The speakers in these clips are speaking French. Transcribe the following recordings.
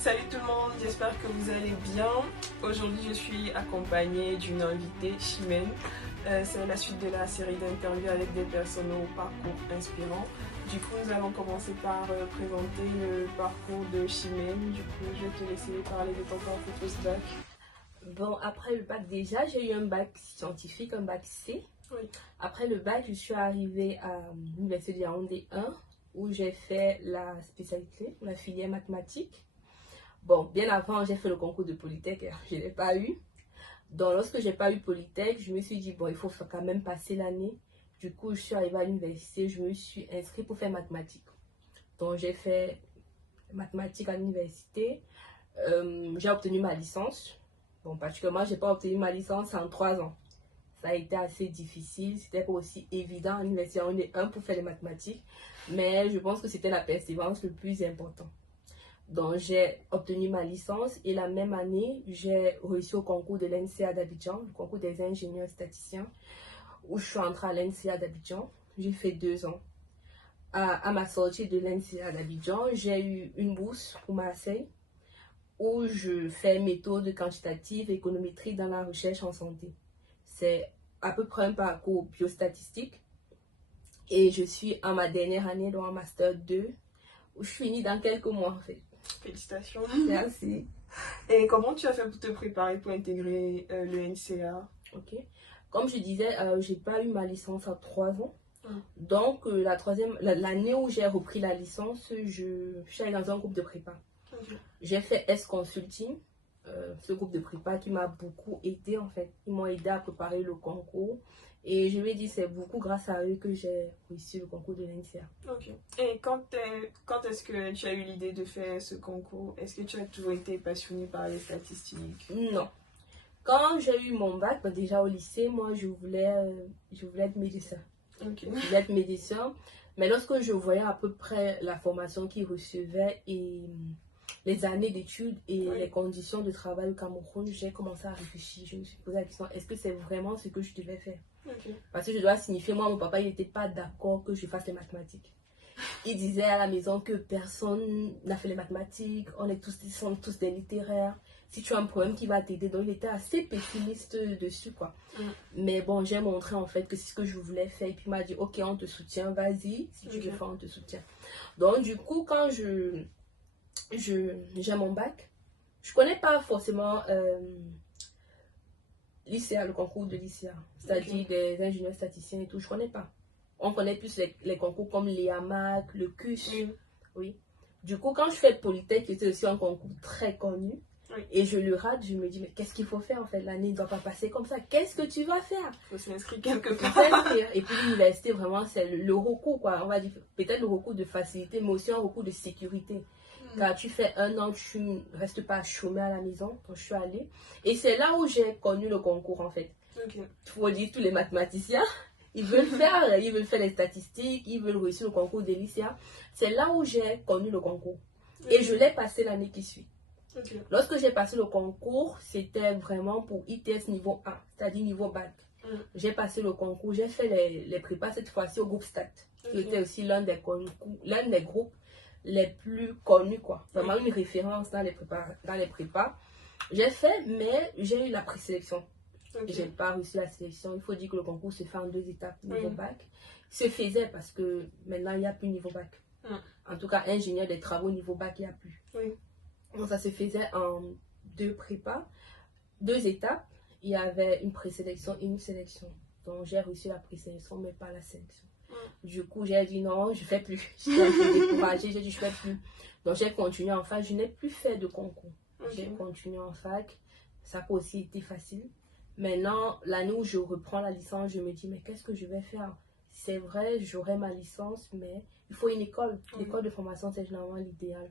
Salut tout le monde, j'espère que vous allez bien. Aujourd'hui, je suis accompagnée d'une invitée, Chimène. C'est la suite de la série d'interviews avec des personnes au parcours inspirant. Du coup, nous allons commencer par présenter le parcours de Chimène. Du coup, je vais te laisser parler de ton parcours post-bac. Bon, après le bac, déjà, j'ai eu un bac scientifique, un bac C. Oui. Après le bac, je suis arrivée à l'Université de Yaoundé 1, où j'ai fait la spécialité, la filière mathématiques. Bon, bien avant, j'ai fait le concours de Polytech, je ne l'ai pas eu. Donc, lorsque je n'ai pas eu Polytech, je me suis dit, bon, il faut quand même passer l'année. Du coup, je suis arrivée à l'université, je me suis inscrite pour faire mathématiques. Donc, j'ai fait mathématiques à l'université. J'ai obtenu ma licence. Bon, particulièrement, je n'ai pas obtenu ma licence en 3 ans. Ça a été assez difficile. C'était pas aussi évident à l'université. On est un pour faire les mathématiques. Mais je pense que c'était la persévérance le plus important. Donc, j'ai obtenu ma licence et la même année, j'ai réussi au concours de l'NCA d'Abidjan, le concours des ingénieurs statisticiens, où je suis entrée à l'NCA d'Abidjan. J'ai fait 2 ans. À ma sortie de l'NCA d'Abidjan, j'ai eu une bourse pour Marseille, où je fais méthode quantitative et économétrie dans la recherche en santé. C'est à peu près un parcours biostatistique. Et je suis en ma dernière année, donc en Master 2, où je finis dans quelques mois en fait. Félicitations. Merci. Et comment tu as fait pour te préparer pour intégrer le NCA? Ok. Comme je disais, j'ai pas eu ma licence à 3 ans. Mm. Donc, l'année où j'ai repris la licence, je suis allée dans un groupe de prépa. Okay. J'ai fait S-Consulting, ce groupe de prépa qui m'a beaucoup aidé en fait. Ils m'ont aidé à préparer le concours. Et je vais dire, c'est beaucoup grâce à eux que j'ai réussi le concours de l'NCA. Ok. Et quand est-ce que tu as eu l'idée de faire ce concours? Est-ce que tu as toujours été passionnée par les statistiques? Non. Quand j'ai eu mon bac, déjà au lycée, moi je voulais être médecin. Okay. Je voulais être médecin. Mais lorsque je voyais à peu près la formation qu'ils recevaient et les années d'études et Oui. les conditions de travail au Cameroun, j'ai commencé à réfléchir. Je me suis posé la question, est-ce que c'est vraiment ce que je devais faire? Okay. Parce que je dois signifier, moi, mon papa, il n'était pas d'accord que je fasse les mathématiques. Il disait à la maison que personne n'a fait les mathématiques, ils sont tous des littéraires. Si tu as un problème qui va t'aider, donc il était assez pessimiste dessus, quoi. Mais bon, j'ai montré en fait que c'est ce que je voulais faire. Et puis il m'a dit, ok, on te soutient, vas-y, si tu veux faire, on te soutient. Donc du coup, quand j'ai mon bac, je connais pas forcément l'ICA, le concours de l'ICA, c'est-à-dire des ingénieurs statisticiens et tout, je connais pas. On connaît plus les concours comme l'IAMAC, le CUS. Oui. Du coup, quand je fais Polytech, qui était aussi un concours très connu, et je le rate, je me dis, mais qu'est-ce qu'il faut faire en fait? L'année ne doit pas passer comme ça. Qu'est-ce que tu vas faire? Il faut s'inscrire quelque part. Et puis l'université, vraiment, c'est le recours, quoi. On va dire peut-être le recours de facilité, mais aussi un recours de sécurité. Car tu fais 1 an, tu ne restes pas chômé à la maison, quand je suis allée. Et c'est là où j'ai connu le concours, en fait. Il faut dire, tous les mathématiciens, ils veulent faire les statistiques, ils veulent réussir le concours de l'ICA. C'est là où j'ai connu le concours. Et je l'ai passé l'année qui suit. Lorsque j'ai passé le concours, c'était vraiment pour ITS niveau 1, c'est-à-dire niveau bac. J'ai passé le concours, j'ai fait les prépas cette fois-ci au groupe STAT, qui était aussi l'un des groupes les plus connus, quoi. Vraiment une référence dans les prépas. J'ai fait, mais j'ai eu la présélection. J'ai pas réussi la sélection. Il faut dire que le concours se fait en 2 étapes, niveau bac. Il se faisait parce que maintenant, il n'y a plus niveau bac. En tout cas, ingénieur des travaux niveau bac, il n'y a plus. Donc, ça se faisait en 2 prépas, 2 étapes. Il y avait une présélection et une sélection. Donc, j'ai réussi la présélection, mais pas la sélection. Du coup, j'ai dit non, je ne fais plus. J'étais découragée, j'ai dit je ne fais plus. Donc, j'ai continué en fac. Je n'ai plus fait de concours. J'ai continué en fac. Ça n'a pas aussi été facile. Maintenant, l'année où je reprends la licence, je me dis, mais qu'est-ce que je vais faire? C'est vrai, j'aurai ma licence, mais il faut une école. L'école de formation, c'est généralement l'idéal.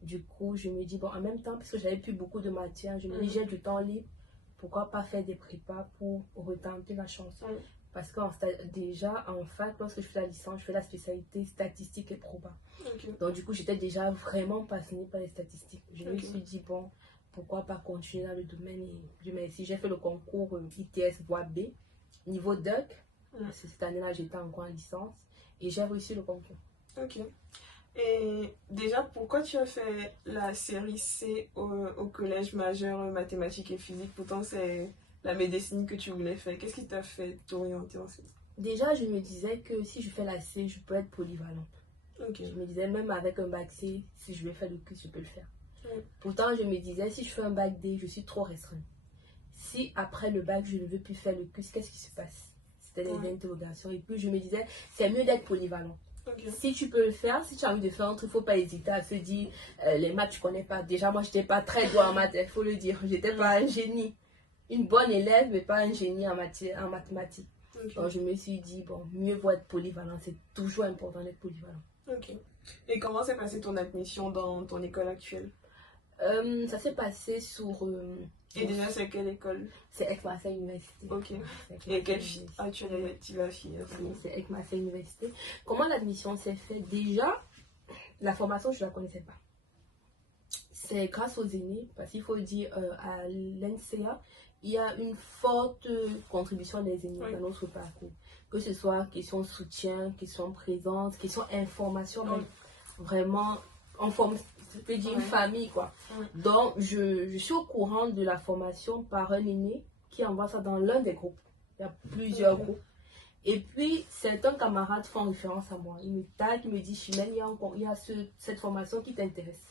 Du coup, je me dis, bon, en même temps, parce que j'avais plus beaucoup de matière, je me dis, j'ai du temps libre, pourquoi pas faire des prépas pour retenter la chance? Parce que déjà, en fac, lorsque je fais la licence, je fais la spécialité statistique et proba. Donc, du coup, j'étais déjà vraiment passionnée par les statistiques. Je me suis dit, bon, pourquoi pas continuer dans le domaine? Et Dieu merci, j'ai fait le concours ITS voie B, niveau DUC. Cette année-là, j'étais encore en licence et j'ai réussi le concours. Ok. Et déjà, pourquoi tu as fait la série C au collège majeur mathématiques et physique? Pourtant, c'est la médecine que tu voulais faire. Qu'est-ce qui t'a fait t'orienter ensuite? Déjà, je me disais que si je fais la C, je peux être polyvalente. Ok. Je me disais, même avec un bac C, si je vais faire le quiz, je peux le faire. Oui. Pourtant, je me disais, si je fais un bac D, je suis trop restreinte. Si après le bac, je ne veux plus faire le quiz, qu'est-ce qui se passe? C'était des interrogations. Et puis, je me disais, c'est mieux d'être polyvalent. Okay. Si tu peux le faire, si tu as envie de faire un truc, il ne faut pas hésiter à se dire, les maths, je ne connais pas. Déjà, moi, je n'étais pas très douée en maths, il faut le dire. Je n'étais pas un génie. Une bonne élève, mais pas un génie en mathématiques. Okay. Donc, je me suis dit, bon, mieux vaut être polyvalent. C'est toujours important d'être polyvalent. Ok. Et comment s'est passée ton admission dans ton école actuelle? Ça s'est passé sur... Et déjà, c'est quelle école? C'est Aix-Marseille Université. Ok. Et quelle fille? Ah, tu vas fille. C'est Aix-Marseille Université. Comment l'admission s'est faite? Déjà, la formation, je ne la connaissais pas. C'est grâce aux aînés, parce qu'il faut dire, à l'NCA, il y a une forte contribution des aînés dans notre parcours. Que ce soit question soutien, question présence, question information, même. Vraiment, on forme, je peux dire, une famille, quoi. Donc, je suis au courant de la formation par un aîné qui envoie ça dans l'un des groupes. Il y a plusieurs groupes. Et puis, certains camarades font référence à moi. Ils me taguent, ils me disent, Chimène, il y a cette formation qui t'intéresse.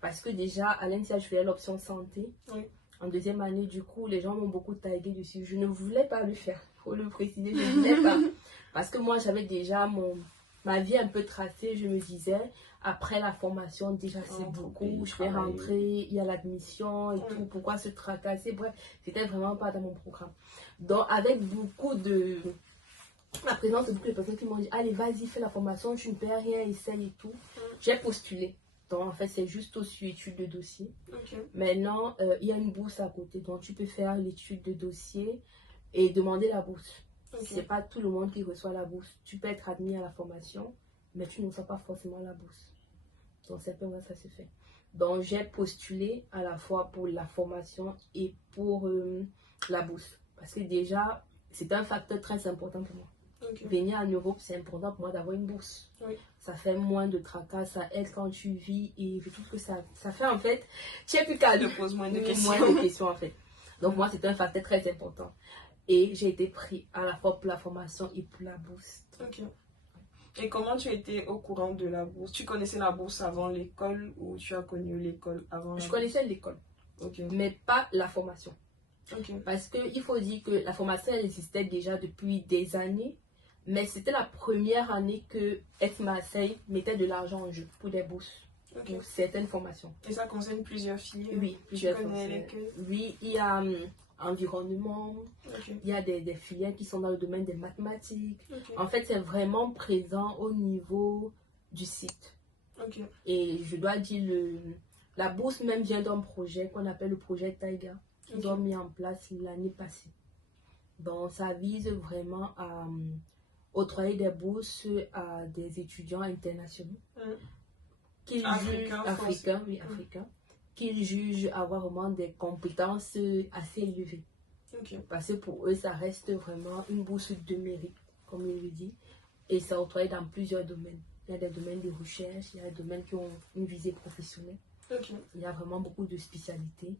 Parce que déjà, à l'INSEA, je faisais l'option santé. En deuxième année, du coup, les gens m'ont beaucoup tagué dessus. Je ne voulais pas le faire, il faut le préciser, je ne voulais pas. Parce que moi, j'avais déjà ma vie un peu tracée. Je me disais, après la formation, déjà, c'est beaucoup. Je vais rentrer, il y a l'admission et tout. Pourquoi se tracasser? Bref, c'était vraiment pas dans mon programme. Donc, avec beaucoup de... La présence de beaucoup de personnes qui m'ont dit, allez, vas-y, fais la formation, tu ne perds rien, essaye et tout. J'ai postulé. Donc, en fait, c'est juste aussi étude de dossier. Maintenant, il y a une bourse à côté. Donc, tu peux faire l'étude de dossier et demander la bourse. C'est pas tout le monde qui reçoit la bourse. Tu peux être admis à la formation, mais tu ne reçois pas forcément la bourse. Donc, c'est comment ça se fait. Donc, j'ai postulé à la fois pour la formation et pour la bourse. Parce que déjà, c'est un facteur très important pour moi. Venir en Europe, c'est important pour moi d'avoir une bourse. Ça fait moins de tracas, ça aide quand tu vis et je trouve que ça fait en fait, tu es plus calme. Tu poses moins de questions. Moins de questions en fait. Donc moi, c'est un facteur très important. Et j'ai été pris à la fois pour la formation et pour la bourse. Ok. Et comment tu étais au courant de la bourse? Tu connaissais la bourse avant l'école ou tu as connu l'école avant Je connaissais l'école, mais pas la formation. Parce qu'il faut dire que la formation, elle existait déjà depuis des années. Mais c'était la première année que Aix-Marseille mettait de l'argent en jeu pour des bourses. Pour certaines formations. Et ça concerne plusieurs filières? Oui, plusieurs filières. Oui, il y a environnement, il y a des filières qui sont dans le domaine des mathématiques. En fait, c'est vraiment présent au niveau du site. Et je dois dire, la bourse même vient d'un projet qu'on appelle le projet Taiga, qu'ils ont mis en place l'année passée. Donc, ça vise vraiment à octroyer des bourses à des étudiants internationaux qu'ils jugent africains, qu'ils jugent avoir vraiment des compétences assez élevées. Parce que pour eux, ça reste vraiment une bourse de mérite, comme il le dit, et ça octroie dans plusieurs domaines. Il y a des domaines de recherche, il y a des domaines qui ont une visée professionnelle. Il y a vraiment beaucoup de spécialités.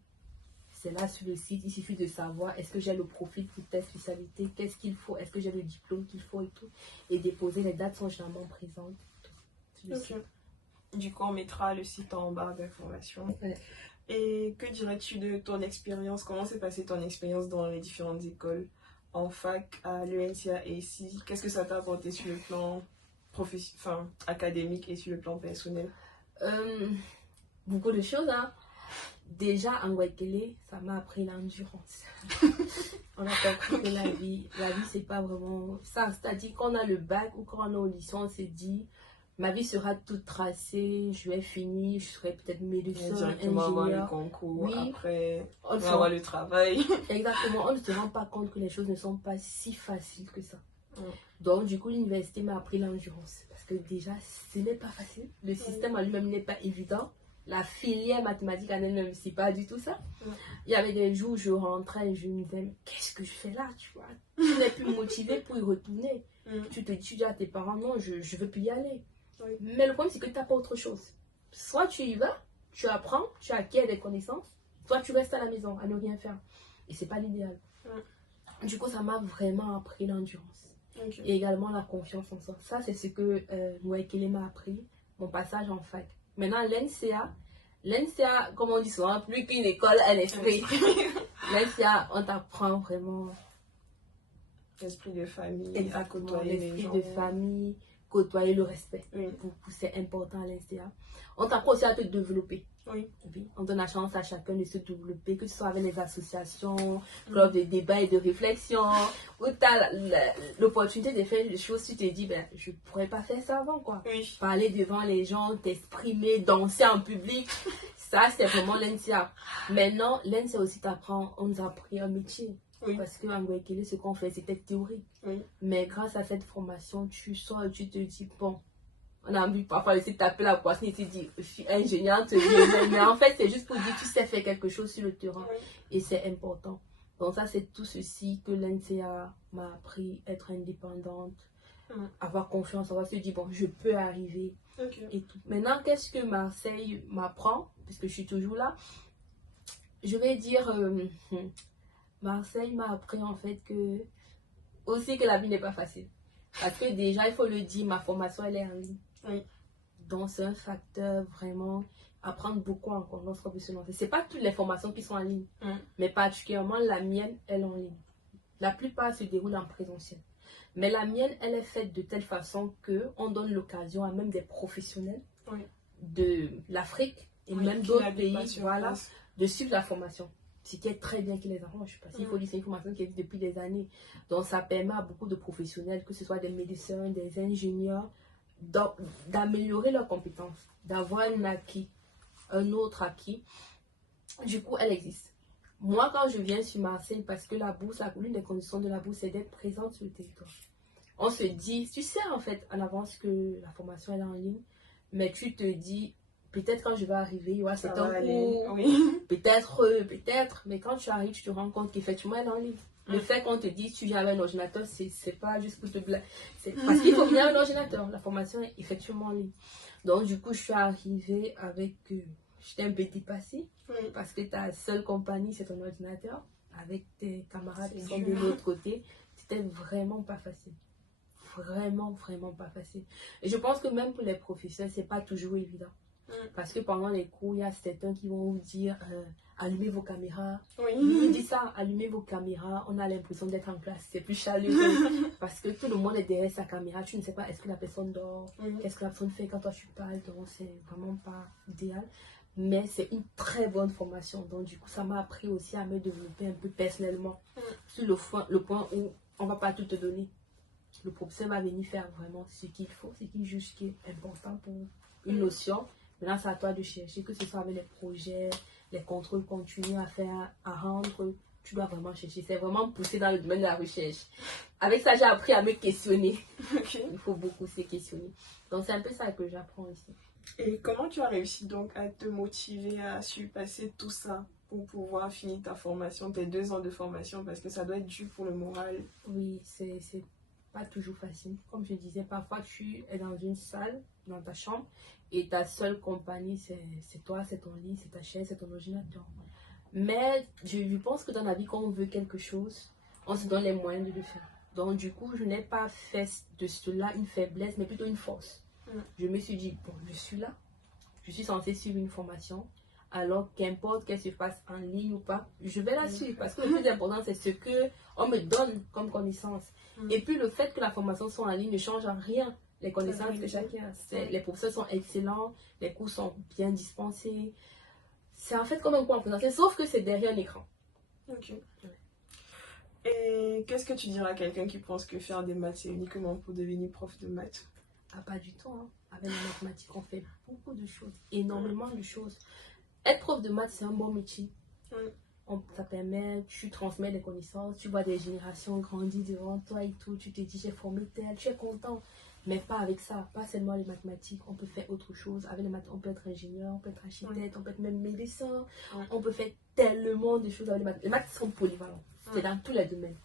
C'est là sur le site, il suffit de savoir est-ce que j'ai le profil pour telle spécialité, qu'est-ce qu'il faut, est-ce que j'ai le diplôme qu'il faut et tout. Et déposer, les dates sont généralement présentes. Du coup, on mettra le site en barre d'informations. Et que dirais-tu de ton expérience? Comment s'est passée ton expérience dans les différentes écoles, en fac, à l'ENCA et ici? Qu'est-ce que ça t'a apporté sur le plan académique et sur le plan personnel? Beaucoup de choses, hein. Déjà, en Guayaquil, ça m'a appris l'endurance. On a compris que la vie, c'est pas vraiment ça. C'est-à-dire qu'on a le bac ou quand on est au lycée, on s'est dit, ma vie sera toute tracée, je vais finir, je serai peut-être médecin, directement ingénieur. Avoir le concours, après, on va avoir le travail. Exactement, on ne se rend pas compte que les choses ne sont pas si faciles que ça. Donc, du coup, l'université m'a appris l'endurance. Parce que déjà, ce n'est pas facile. Le système en lui-même n'est pas évident. La filière mathématique en elle-même, c'est pas du tout ça. Il y avait des jours où je rentrais et je me disais, qu'est-ce que je fais là, tu vois? Tu n'es plus motivé pour y retourner. Tu te dis à tes parents, non, je veux plus y aller. Oui. Mais le problème, c'est que tu n'as pas autre chose. Soit tu y vas, tu apprends, tu acquiers des connaissances, soit tu restes à la maison à ne rien faire. Et c'est pas l'idéal. Du coup, ça m'a vraiment appris l'endurance. Okay. Et également la confiance en soi. Ça, c'est ce que Nwekele m'a appris, mon passage en fac. Maintenant, l'NCA, comme on dit souvent, plus qu'une école, un esprit. L'NCA, on t'apprend vraiment l'esprit de famille, à côtoyer l'esprit les gens. de famille, côtoyer le respect. Oui. C'est important à l'NCA. On t'apprend aussi à te développer. Oui. On donne la chance à chacun de se développer, que ce soit avec les associations, clubs de débat et de réflexion, où tu as l'opportunité de faire des choses, tu te dis, ben, je ne pourrais pas faire ça avant, quoi. Oui. Parler devant les gens, t'exprimer, danser en public, ça, c'est vraiment l'NCA. Maintenant, l'NCA aussi t'apprend, on nous a appris un métier. Oui. Parce qu'en Nwekele, ce qu'on fait, c'était théorique. Oui. Mais grâce à cette formation, tu sors et tu te dis, bon, on a envie parfois de taper la poitrine et te dire, je suis ingénieur, mais en fait, c'est juste pour dire, tu sais faire quelque chose sur le terrain. Oui. Et c'est important. Donc ça, c'est tout ceci que l'NCA m'a appris, être indépendante, avoir confiance, avoir se dire, bon, je peux arriver. Okay. Et tout. Maintenant, qu'est-ce que Marseille m'apprend, puisque je suis toujours là, je vais dire, Marseille m'a appris en fait que, aussi que la vie n'est pas facile. Parce que déjà, il faut le dire, ma formation, elle est en ligne. Oui. Donc, c'est un facteur vraiment apprendre beaucoup encore lorsqu'on veut se lancer. Ce n'est pas toutes les formations qui sont en ligne, mais particulièrement la mienne, elle est en ligne. La plupart se déroulent en présentiel. Mais la mienne, elle est faite de telle façon qu'on donne l'occasion à même des professionnels de l'Afrique et même d'autres pays voilà, de suivre la formation. Ce qui est très bien qui les arrange. Parce qu'il faut dire que c'est une formation qui existe depuis des années. Donc, ça permet à beaucoup de professionnels, que ce soit des médecins, des ingénieurs, d'améliorer leurs compétences, d'avoir un autre acquis. Du coup, elle existe. Moi, quand je viens sur Marseille, parce que la bourse, l'une des conditions de la bourse, c'est d'être présente sur le territoire. On se dit, tu sais en fait en avance que la formation est en ligne, mais tu te dis, peut-être quand je vais arriver, ouais, c'est un cours, peut-être, mais quand tu arrives, tu te rends compte qu'effectivement elle est en ligne. Le fait qu'on te dise tu viens avec un ordinateur, c'est pas juste pour te blaguer. C'est parce qu'il faut venir avec un ordinateur. La formation est effectivement en ligne. Donc, du coup, je suis arrivée avec. J'étais un peu dépassée. Parce que ta seule compagnie, c'est ton ordinateur. Avec tes camarades qui sont de l'autre côté. C'était vraiment pas facile. Vraiment, vraiment pas facile. Et je pense que même pour les professeurs, c'est pas toujours évident. Parce que pendant les cours, il y a certains qui vont vous dire allumez vos caméras. Ils disent ça, allumez vos caméras. On a l'impression d'être en classe. C'est plus chaleureux. Parce que tout le monde est derrière sa caméra. Tu ne sais pas est-ce que la personne dort, qu'est-ce que la personne fait quand toi tu parles. Donc, c'est vraiment pas idéal. Mais c'est une très bonne formation. Donc, du coup, ça m'a appris aussi à me développer un peu personnellement. Sur le point où on ne va pas tout te donner. Le professeur va venir faire vraiment ce qu'il faut, ce qu'il juge qui est important pour une notion. Maintenant, c'est à toi de chercher, que ce soit avec les projets, les contrôles continus à faire, à rendre. Tu dois vraiment chercher. C'est vraiment pousser dans le domaine de la recherche. Avec ça, j'ai appris à me questionner. Il faut beaucoup se questionner. Donc, c'est un peu ça que j'apprends ici. Et comment tu as réussi donc à te motiver à surpasser tout ça pour pouvoir finir ta formation, tes 2 ans de formation, parce que ça doit être dur pour le moral. Oui, c'est pas toujours facile. Comme je disais, parfois tu es dans une salle, dans ta chambre, et ta seule compagnie, c'est toi, c'est ton lit, c'est ta chaise, c'est ton ordinateur. Mais je pense que dans la vie, quand on veut quelque chose, on se donne les moyens de le faire. Donc du coup, je n'ai pas fait de cela une faiblesse, mais plutôt une force. Je me suis dit, bon, je suis là, je suis censée suivre une formation, alors qu'importe qu'elle se fasse en ligne ou pas, je vais la suivre. Parce que le plus important, c'est ce qu'on me donne comme connaissance. Et puis le fait que la formation soit en ligne ne change en rien les connaissances que chacun a. Les professeurs sont excellents, les cours sont bien dispensés. C'est en fait comme un cours en présentiel, sauf que c'est derrière un écran. Ok. Et qu'est-ce que tu diras à quelqu'un qui pense que faire des maths, c'est uniquement pour devenir prof de maths? Ah, pas du tout. Hein. Avec la mathématique, on fait beaucoup de choses, énormément de choses. Être prof de maths, c'est un bon métier. Ça permet, tu transmets des connaissances, tu vois des générations grandir devant toi et tout, tu te dis j'ai formé tel, tu es content. Mais pas avec ça, pas seulement les mathématiques, on peut faire autre chose. Avec les maths, on peut être ingénieur, on peut être architecte, on peut être même médecin, on peut faire tellement de choses avec les maths. Les maths sont polyvalents, c'est dans tous les domaines.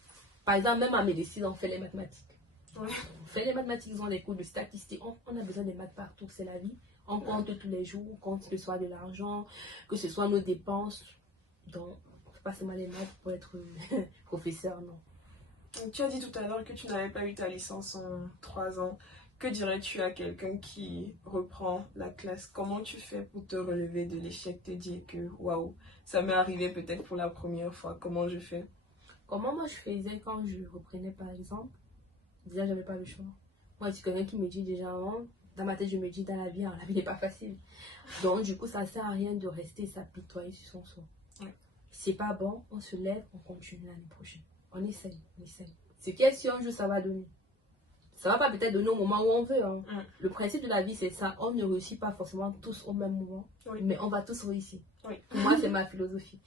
Par exemple, même en médecine, on fait les mathématiques. Ouais. On fait les mathématiques dans les cours de statistiques. On a besoin des maths partout, c'est la vie. On compte tous les jours, on compte que ce soit de l'argent, que ce soit nos dépenses. Donc, pas seulement les maths pour être professeur, non. Donc, tu as dit tout à l'heure que tu n'avais pas eu ta licence en 3 ans. Que dirais-tu à quelqu'un qui reprend la classe? Comment tu fais pour te relever de l'échec, te dire que waouh, ça m'est arrivé peut-être pour la première fois, comment je fais? Comment moi je faisais quand je reprenais par exemple? Déjà, j'avais pas le choix. Moi, je suis quelqu'un qui me dit déjà avant, dans ma tête, je me dis dans la vie, hein, la vie n'est pas facile. Donc, du coup, ça sert à rien de rester s'apitoyer sur son sort. Ouais. C'est pas bon, on se lève, on continue l'année prochaine. On essaye, on essaye. Ce qui est sûr, un jour, ça va donner. Ça va pas peut-être donner au moment où on veut. Hein. Le principe de la vie, c'est ça. On ne réussit pas forcément tous au même moment, Oui. mais on va tous réussir. Oui. Pour moi, c'est ma philosophie.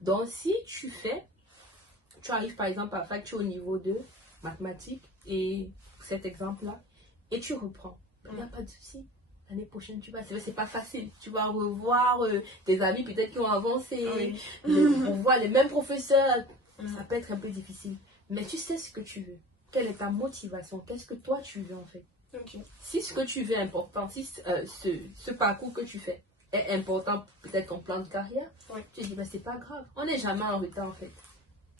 Donc, si tu arrives par exemple à facture au niveau de mathématiques, et cet exemple-là, et tu reprends, il n'y a pas de souci. L'année prochaine, tu vas, c'est pas facile. Tu vas revoir tes amis peut-être qui ont avancé, Oui. revoir les mêmes professeurs. Ça peut être un peu difficile. Mais tu sais ce que tu veux. Quelle est ta motivation? Qu'est-ce que toi tu veux en fait? Okay. Si ce que tu veux est important, si ce parcours que tu fais est important, peut-être ton plan de carrière, Oui. tu te dis, ben, c'est pas grave. On n'est jamais en retard en fait.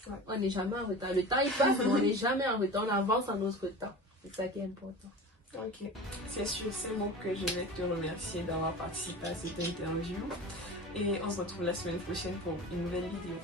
Ouais. On n'est jamais en retard. Le temps il passe, mais on n'est jamais en retard. On avance en notre temps. C'est ça qui est important. Ok. C'est sur ces mots que je vais te remercier d'avoir participé à cette interview. Et on se retrouve la semaine prochaine pour une nouvelle vidéo.